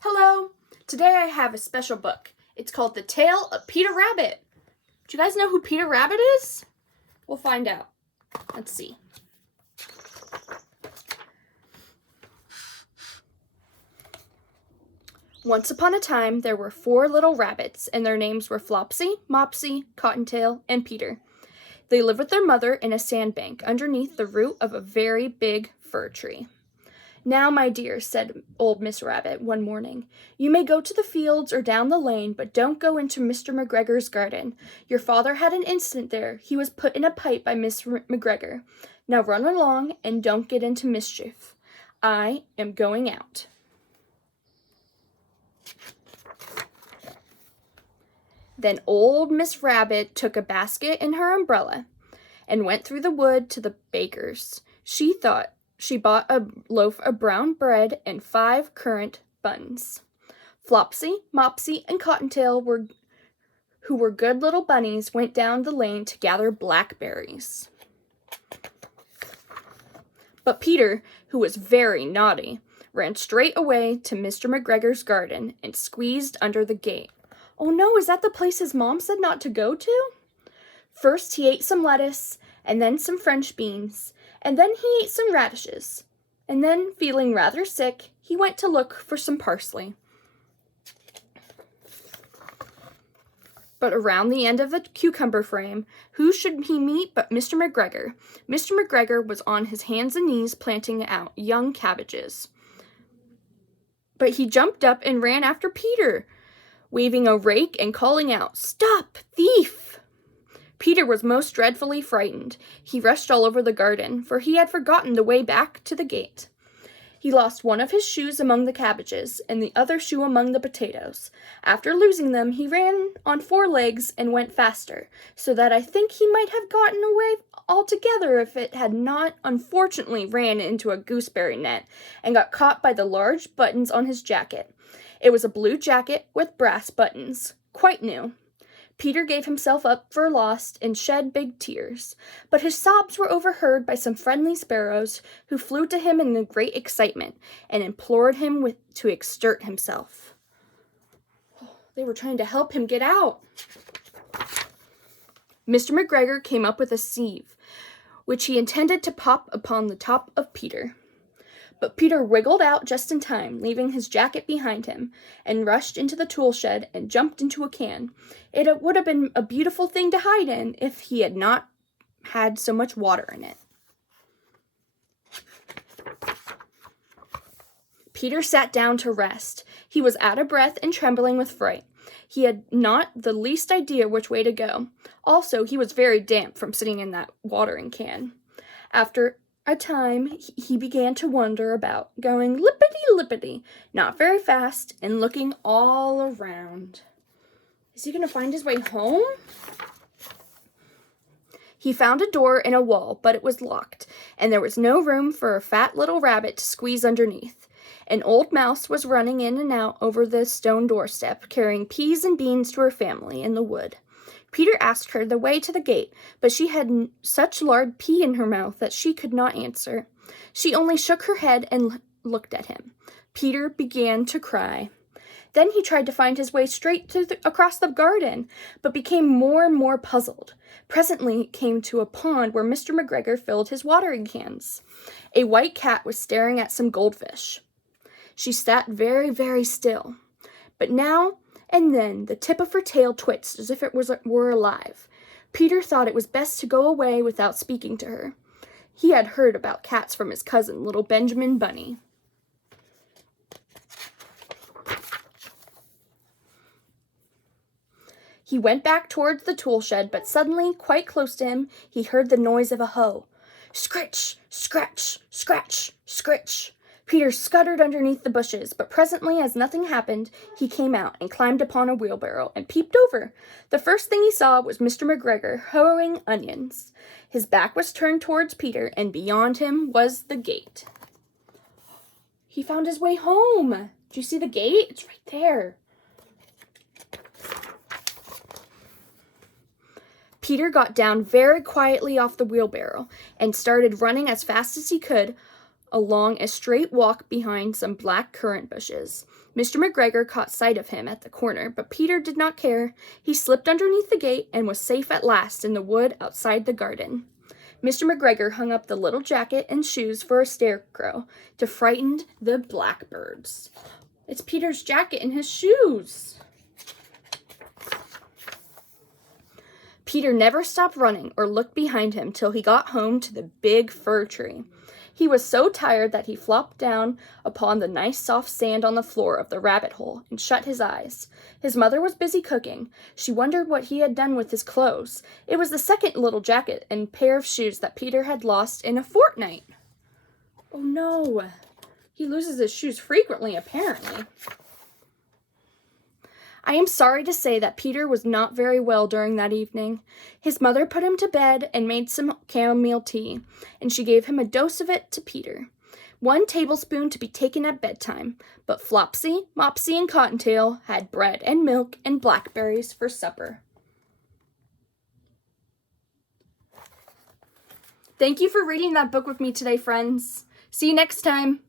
Hello! Today I have a special book. It's called The Tale of Peter Rabbit. Do you guys know who Peter Rabbit is? We'll find out. Let's see. Once upon a time, there were 4 little rabbits, and their names were Flopsy, Mopsy, Cottontail, and Peter. They lived with their mother in a sandbank underneath the root of a very big fir tree. "Now, my dear," said old Miss Rabbit one morning, "you may go to the fields or down the lane, but don't go into Mr. McGregor's garden. Your father had an incident there. He was put in a pipe by Miss McGregor. Now run along and don't get into mischief. I am going out." Then old Miss Rabbit took a basket and her umbrella and went through the wood to the baker's. She bought a loaf of brown bread and 5 currant buns. Flopsy, Mopsy, and Cottontail, who were good little bunnies, went down the lane to gather blackberries. But Peter, who was very naughty, ran straight away to Mr. McGregor's garden and squeezed under the gate. Oh no, is that the place his mom said not to go to? First he ate some lettuce, and then some French beans, and then he ate some radishes. And then, feeling rather sick, he went to look for some parsley. But around the end of the cucumber frame, who should he meet but Mr. McGregor? Mr. McGregor was on his hands and knees planting out young cabbages. But he jumped up and ran after Peter, waving a rake and calling out, "Stop, thief!" Peter was most dreadfully frightened. He rushed all over the garden, for he had forgotten the way back to the gate. He lost one of his shoes among the cabbages, and the other shoe among the potatoes. After losing them, he ran on 4 legs and went faster, so that I think he might have gotten away altogether if it had not unfortunately ran into a gooseberry net and got caught by the large buttons on his jacket. It was a blue jacket with brass buttons, quite new. Peter gave himself up for lost and shed big tears, but his sobs were overheard by some friendly sparrows who flew to him in great excitement and implored him to exert himself. They were trying to help him get out. Mr. McGregor came up with a sieve, which he intended to pop upon the top of Peter. But Peter wriggled out just in time, leaving his jacket behind him, and rushed into the tool shed and jumped into a can. It would have been a beautiful thing to hide in if he had not had so much water in it. Peter sat down to rest. He was out of breath and trembling with fright. He had not the least idea which way to go. Also, he was very damp from sitting in that watering can. After a time, he began to wander about, going lippity-lippity, not very fast, and looking all around. Is he going to find his way home? He found a door in a wall, but it was locked, and there was no room for a fat little rabbit to squeeze underneath. An old mouse was running in and out over the stone doorstep, carrying peas and beans to her family in the wood. Peter asked her the way to the gate, but she had such large pea in her mouth that she could not answer. She only shook her head and looked at him. Peter began to cry. Then he tried to find his way straight across the garden, but became more and more puzzled. Presently he came to a pond where Mr. McGregor filled his watering cans. A white cat was staring at some goldfish. She sat very, very still, but now and then the tip of her tail twitched as if it were alive. Peter thought it was best to go away without speaking to her. He had heard about cats from his cousin, little Benjamin Bunny. He went back towards the tool shed, but suddenly, quite close to him, he heard the noise of a hoe. Scritch, scratch, scratch, scritch. Peter scuttered underneath the bushes, but presently, as nothing happened, he came out and climbed upon a wheelbarrow and peeped over. The first thing he saw was Mr. McGregor hoeing onions. His back was turned towards Peter, and beyond him was the gate. He found his way home. Do you see the gate? It's right there. Peter got down very quietly off the wheelbarrow and started running as fast as he could along a straight walk behind some black currant bushes. Mr. McGregor caught sight of him at the corner, but Peter did not care. He slipped underneath the gate and was safe at last in the wood outside the garden. Mr. McGregor hung up the little jacket and shoes for a scarecrow to frighten the blackbirds. It's Peter's jacket and his shoes. Peter never stopped running or looked behind him till he got home to the big fir tree. He was so tired that he flopped down upon the nice soft sand on the floor of the rabbit hole and shut his eyes. His mother was busy cooking. She wondered what he had done with his clothes. It was the second little jacket and pair of shoes that Peter had lost in a fortnight. Oh no, he loses his shoes frequently, apparently. I am sorry to say that Peter was not very well during that evening. His mother put him to bed and made some chamomile tea, and she gave him a dose of it to Peter. 1 tablespoon to be taken at bedtime, but Flopsy, Mopsy, and Cottontail had bread and milk and blackberries for supper. Thank you for reading that book with me today, friends. See you next time.